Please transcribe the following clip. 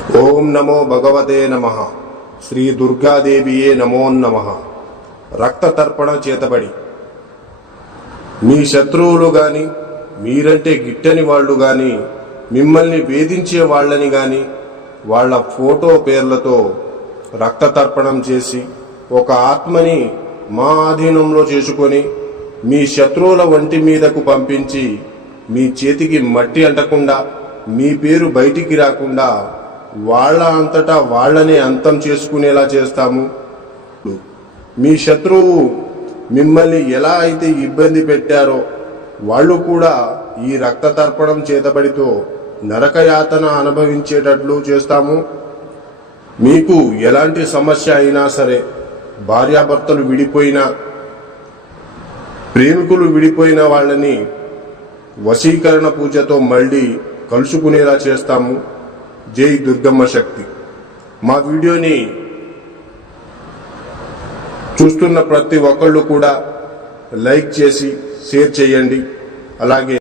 ఓం నమో భగవతే నమః. శ్రీ దుర్గాదేవియే నమో నమః. రక్త తర్పణ చేతబడి మీ శత్రువులు గాని, మీరంటే గిట్టని వాళ్ళు గాని, మిమ్మల్ని వేధించే వాళ్ళని గాని వాళ్ళ ఫోటో పేర్లతో రక్త తర్పణం చేసి ఒక ఆత్మని మా ఆధీనంలో చేసుకొని మీ శత్రువుల వంటి మీదకు పంపించి మీ చేతికి మట్టి అంటకుండా, మీ పేరు బయటికి రాకుండా వాళ్ళ అంతటా వాళ్ళనే అంతం చేసుకునేలా చేస్తాము. మీ శత్రువు మిమ్మల్ని ఎలా అయితే ఇబ్బంది పెట్టారో వాళ్ళు కూడా ఈ రక్త తర్పణం చేతబడితో నరకయాతన అనుభవించేటట్లు చేస్తాము. మీకు ఎలాంటి సమస్య అయినా సరే, భార్యాభర్తలు విడిపోయినా, ప్రేమికులు విడిపోయిన వాళ్ళని వశీకరణ పూజతో మళ్ళీ కలుసుకునేలా చేస్తాము. జై దుర్గమ్మ శక్తి. మా వీడియోని చూస్తున్న ప్రతి ఒక్కళ్ళు కూడా లైక్ చేసి షేర్ చేయండి. అలాగే